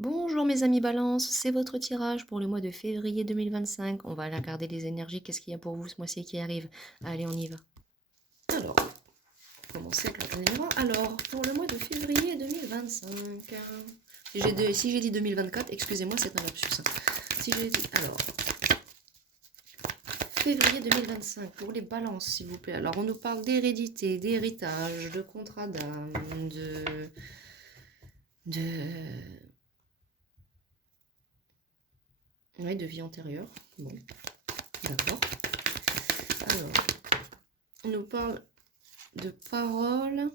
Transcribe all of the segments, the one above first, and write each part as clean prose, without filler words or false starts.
Bonjour mes amis Balance, c'est votre tirage pour le mois de février 2025. On va aller regarder les énergies, qu'est-ce qu'il y a pour vous ce mois-ci qui arrive. Allez, on y va. Alors, commencer avec la première mois. Alors, pour le mois de février 2025, si j'ai dit 2024, excusez-moi, c'est un lapsus. Si j'ai dit, alors, février 2025, pour les balances, s'il vous plaît. Alors, on nous parle d'hérédité, d'héritage, de contrat d'âme, de... Ouais, de vie antérieure. Bon, d'accord. Alors, on nous parle de paroles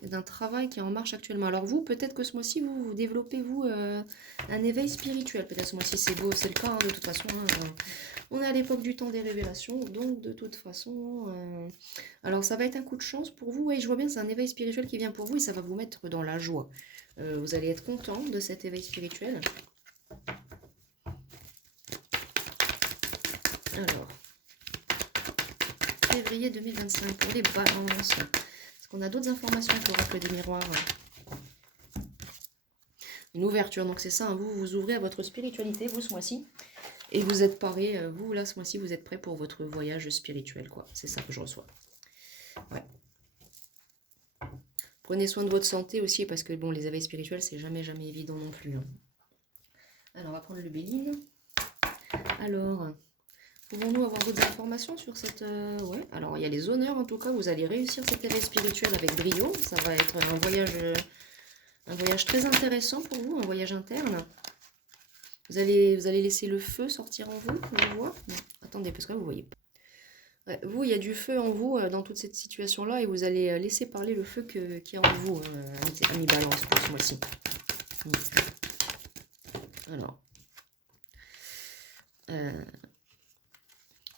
et d'un travail qui est en marche actuellement. Alors vous, peut-être que ce mois-ci, vous développez, vous, un éveil spirituel. Peut-être ce mois-ci, c'est beau, c'est le cas, hein, de toute façon. On est à l'époque du temps des révélations, donc de toute façon... Alors ça va être un coup de chance pour vous. Oui, je vois bien, c'est un éveil spirituel qui vient pour vous et ça va vous mettre dans la joie. Vous allez être content de cet éveil spirituel. Alors, février 2025 pour les balances. Est-ce qu'on a d'autres informations avec l'oracle des miroirs? Une ouverture, donc c'est ça, hein, vous vous ouvrez à votre spiritualité, vous, ce mois-ci. Et vous êtes paré, vous, là, ce mois-ci, vous êtes prêt pour votre voyage spirituel, quoi. C'est ça que je reçois. Ouais. Prenez soin de votre santé aussi, parce que, bon, les éveils spirituels, c'est jamais évident non plus. Hein. Alors, on va prendre le Béline. Alors... Pouvons-nous avoir d'autres informations sur cette... Ouais, alors il y a les honneurs en tout cas, vous allez réussir cet éveil spirituel avec brio. Ça va être un voyage très intéressant pour vous, un voyage interne. Vous allez laisser le feu sortir en vous, je vois. Non, attendez, parce que là, vous voyez. Ouais, vous, il y a du feu en vous dans toute cette situation-là et vous allez laisser parler le feu qu'il y a en vous, ami Balance, pour ce mois-ci. Alors...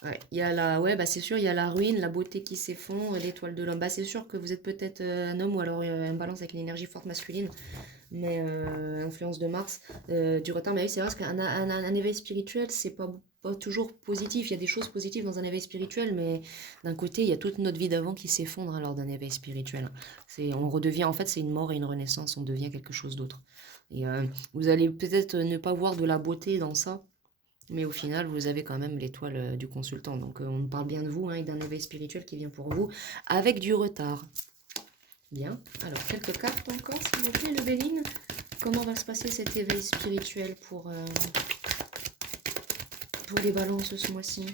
Ouais, il y a bah c'est sûr, il y a la ruine, la beauté qui s'effondre, l'étoile de l'homme. Bah c'est sûr que vous êtes peut-être un homme ou alors un balance avec une énergie forte masculine, mais influence de Mars, du retard. Mais oui, c'est vrai un éveil spirituel, c'est pas toujours positif. Il y a des choses positives dans un éveil spirituel, mais d'un côté, il y a toute notre vie d'avant qui s'effondre lors d'un éveil spirituel. On redevient, en fait, c'est une mort et une renaissance, on devient quelque chose d'autre. Et vous allez peut-être ne pas voir de la beauté dans ça. Mais au final, vous avez quand même l'étoile du consultant. Donc, on parle bien de vous hein, et d'un éveil spirituel qui vient pour vous avec du retard. Bien. Alors, quelques cartes encore, s'il vous plaît, le Béline. Comment va se passer cet éveil spirituel pour les balances ce mois-ci?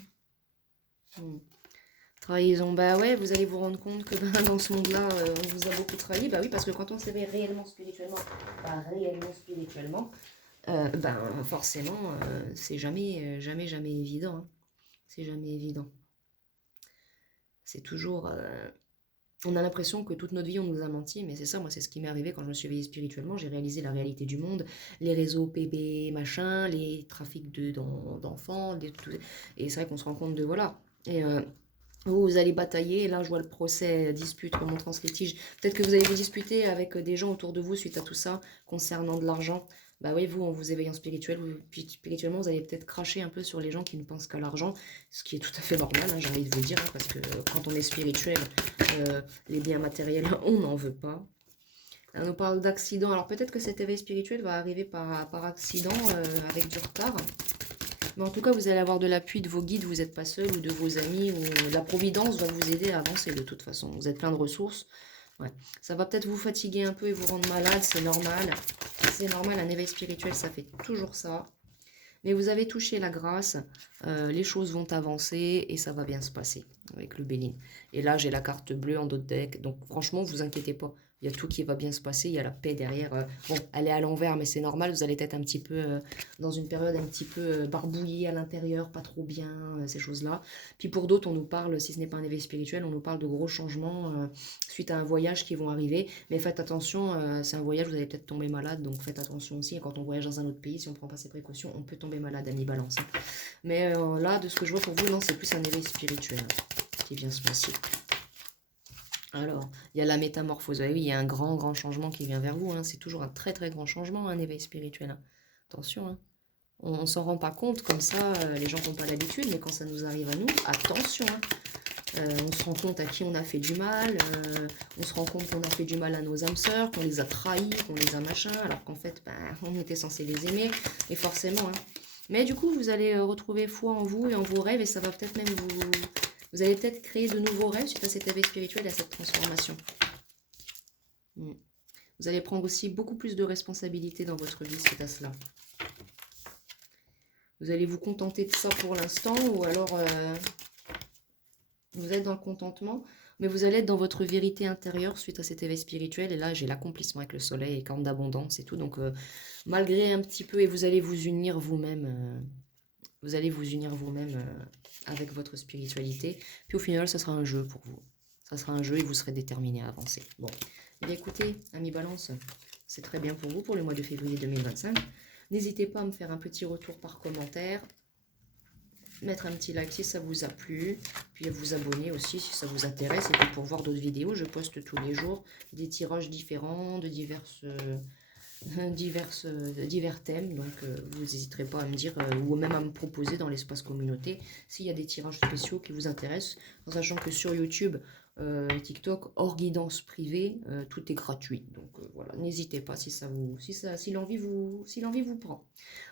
Trahison. Bah ouais, vous allez vous rendre compte que dans ce monde-là, on vous a beaucoup trahi. Bah oui, parce que quand on s'éveille réellement spirituellement, ben forcément, c'est jamais évident. Hein. C'est jamais évident. C'est toujours... on a l'impression que toute notre vie, on nous a menti, mais c'est ça, moi, c'est ce qui m'est arrivé quand je me suis éveillée spirituellement. J'ai réalisé la réalité du monde, les réseaux PB, machin, les trafics d'enfants, et c'est vrai qu'on se rend compte de... Voilà. Et vous allez batailler, et là, je vois le procès, dispute, remontrance, litige. Peut-être que vous allez vous disputer avec des gens autour de vous suite à tout ça, concernant de l'argent. Bah oui, vous, en vous éveillant spirituellement, vous allez peut-être cracher un peu sur les gens qui ne pensent qu'à l'argent, ce qui est tout à fait normal, hein, j'ai envie de vous dire, hein, parce que quand on est spirituel, les biens matériels, on n'en veut pas. On nous parle d'accident, alors peut-être que cet éveil spirituel va arriver par accident, avec du retard. Mais en tout cas, vous allez avoir de l'appui de vos guides, vous n'êtes pas seul, ou de vos amis, ou la providence va vous aider à avancer de toute façon. Vous êtes plein de ressources. Ouais. Ça va peut-être vous fatiguer un peu et vous rendre malade, c'est normal. C'est normal, un éveil spirituel, ça fait toujours ça. Mais vous avez touché la grâce, les choses vont avancer et ça va bien se passer avec le Béline. Et là, j'ai la carte bleue en dos de deck, donc franchement, vous inquiétez pas. Il y a tout qui va bien se passer, il y a la paix derrière. Bon, elle est à l'envers, mais c'est normal, vous allez être un petit peu dans une période un petit peu barbouillée à l'intérieur, pas trop bien, ces choses-là. Puis pour d'autres, on nous parle, si ce n'est pas un éveil spirituel, on nous parle de gros changements suite à un voyage qui vont arriver. Mais faites attention, c'est un voyage, vous allez peut-être tomber malade, donc faites attention aussi. Et quand on voyage dans un autre pays, si on ne prend pas ses précautions, on peut tomber malade, ami Balance. Hein. Mais là, de ce que je vois pour vous, non, c'est plus un éveil spirituel qui vient se passer. Alors, il y a la métamorphose. Oui, il y a un grand changement qui vient vers vous. Hein. C'est toujours un très grand changement, un éveil spirituel. Hein. Attention, hein. On s'en rend pas compte comme ça, les gens n'ont pas l'habitude, mais quand ça nous arrive à nous, attention. Hein. On se rend compte à qui on a fait du mal, on se rend compte qu'on a fait du mal à nos âmes sœurs, qu'on les a trahis, qu'on les a machin, alors qu'en fait, ben, on était censé les aimer, et forcément. Hein. Mais du coup, vous allez retrouver foi en vous et en vos rêves, et ça va peut-être même vous... Vous allez peut-être créer de nouveaux rêves suite à cet éveil spirituel et à cette transformation. Mm. Vous allez prendre aussi beaucoup plus de responsabilités dans votre vie suite à cela. Vous allez vous contenter de ça pour l'instant, ou alors vous êtes dans le contentement, mais vous allez être dans votre vérité intérieure suite à cet éveil spirituel. Et là, j'ai l'accomplissement avec le soleil et corne d'abondance et tout. Donc, malgré un petit peu, et vous allez vous unir vous-même. Vous allez vous unir vous-même avec votre spiritualité. Puis au final, ça sera un jeu pour vous. Ça sera un jeu et vous serez déterminé à avancer. Bon, eh bien, écoutez, amis Balance, c'est très bien pour vous pour le mois de février 2025. N'hésitez pas à me faire un petit retour par commentaire, mettre un petit like si ça vous a plu, puis à vous abonner aussi si ça vous intéresse. Et puis pour voir d'autres vidéos, je poste tous les jours des tirages différents de divers thèmes, donc vous n'hésiterez pas à me dire ou même à me proposer dans l'espace communauté s'il y a des tirages spéciaux qui vous intéressent, en sachant que sur YouTube, TikTok, hors guidance privée, tout est gratuit. Donc voilà, n'hésitez pas si l'envie vous prend.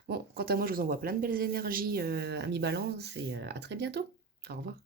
Bon, quant à moi, je vous envoie plein de belles énergies, amis Balance, et à très bientôt. Au revoir.